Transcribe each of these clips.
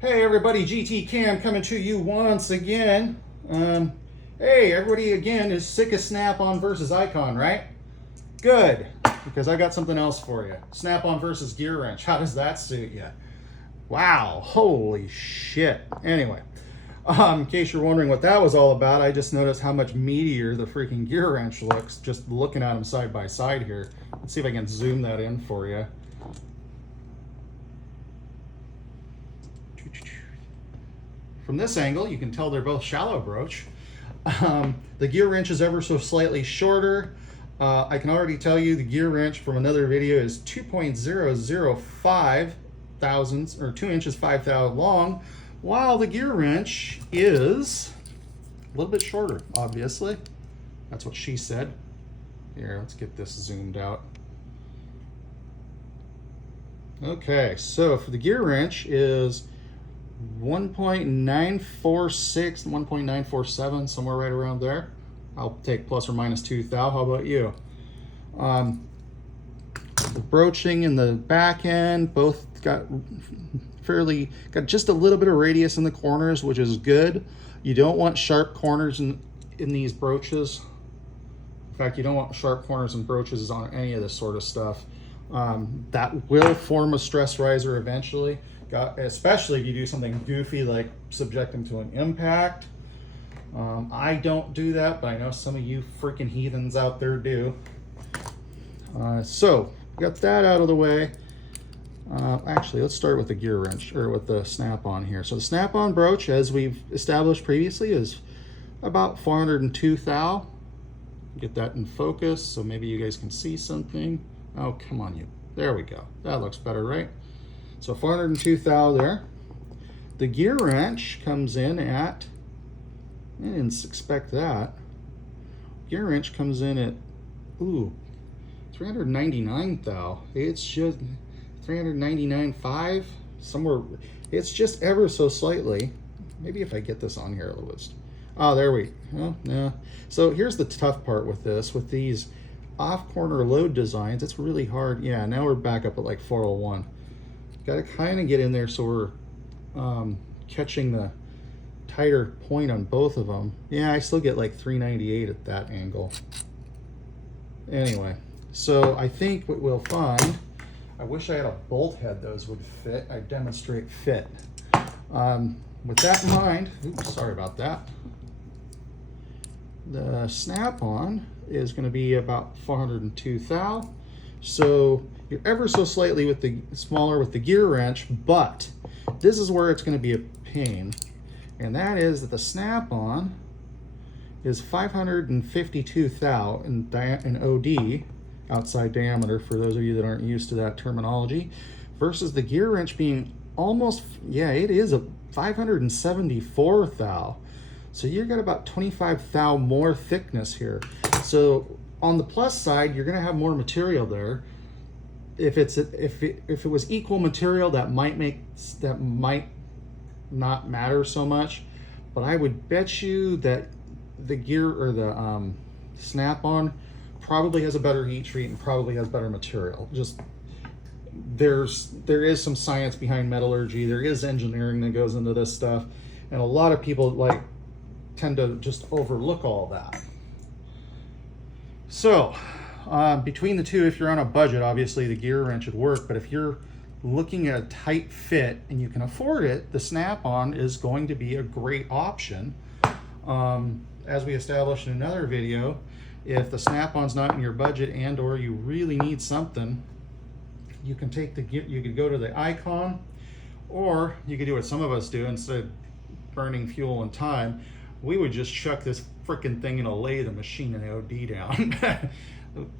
Hey everybody, GT Cam coming to you once again. Hey, everybody again is sick of Snap-on versus Icon, right? Good, because I got something else for you. Snap-on versus Gearwrench. How does that suit you? Wow, holy shit. Anyway, in case you're wondering what that was all about, I just noticed how much meatier the freaking Gearwrench looks just looking at them side by side here. Let's see if I can zoom that in for you. From this angle, you can tell they're both shallow broach. The Gearwrench is ever so slightly shorter. I can already tell you the Gearwrench from another video is 2.005 thousandths, or 2 inches 5 thou long, while the Gearwrench is a little bit shorter, obviously. That's what she said. Here, let's get this zoomed out. Okay, so for the Gearwrench is 1.946, 1.947, somewhere right around there. I'll take plus or minus 2 thou. How about you? The broaching in the back end both got just a little bit of radius in the corners, which is good. You don't want sharp corners in these broaches. In fact, you don't want sharp corners and broaches on any of this sort of stuff. That will form a stress riser eventually. Especially if you do something goofy like subject them to an impact. I don't do that, but I know some of you freaking heathens out there do. So, got that out of the way. Actually, let's start with the Gearwrench, or with the Snap-on here. So the Snap-on broach, as we've established previously, is about 402 thou. Get that in focus so maybe you guys can see something. Oh, come on you. There we go. That looks better, right? So 402 thou there. The Gearwrench comes in at, I didn't expect that. Gearwrench comes in at, 399 thou. It's just 399.5, somewhere. It's just ever so slightly. Maybe if I get this on here a little bit. Oh, there we go. No. So here's the tough part with this, with these off-corner load designs. It's really hard. Yeah, now we're back up at like 401. Got to kind of get in there so we're catching the tighter point on both of them. Yeah, I still get like 398 at that angle. Anyway, so I think what we'll find, I wish I had a bolt head those would fit. I demonstrate fit. With that in mind, oops, sorry about that. The Snap-on is going to be about 402 thou. So you're ever so slightly with the smaller with the Gearwrench, but this is where it's going to be a pain, and that is that the Snap-on is 552 thou in OD, outside diameter, for those of you that aren't used to that terminology, versus the Gearwrench being almost, yeah, it is a 574 thou. So you've got about 25 thou more thickness here. So on the plus side, you're going to have more material there. If it was equal material, that might not matter so much. But I would bet you that the the Snap-on probably has a better heat treat and probably has better material. Just there is some science behind metallurgy. There is engineering that goes into this stuff, and a lot of people tend to just overlook all that. So, between the two, if you're on a budget, obviously the Gearwrench would work, but if you're looking at a tight fit and you can afford it, the Snap-on is going to be a great option. As we established in another video, if the Snap-on's not in your budget and or you really need something, you can you could go to the Icon, or you could do what some of us do. Instead of burning fuel and time, we would just chuck this freaking thing in a lathe and machine an OD down.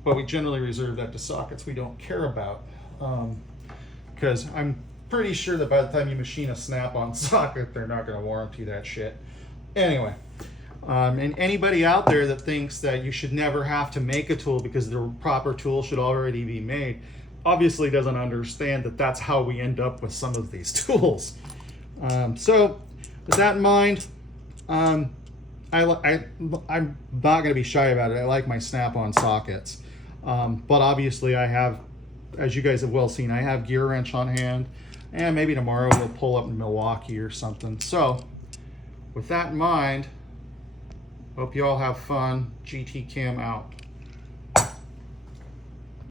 But we generally reserve that to sockets we don't care about, because I'm pretty sure that by the time you machine a Snap-on socket, they're not going to warranty that shit. Anyway, and anybody out there that thinks that you should never have to make a tool because the proper tool should already be made, obviously doesn't understand that that's how we end up with some of these tools. So with that in mind, I'm not going to be shy about it. I like my Snap-on sockets, but obviously I have, as you guys have well seen, I have Gearwrench on hand. And maybe tomorrow we'll pull up in Milwaukee or something. So with that in mind, hope you all have fun. GT Cam out.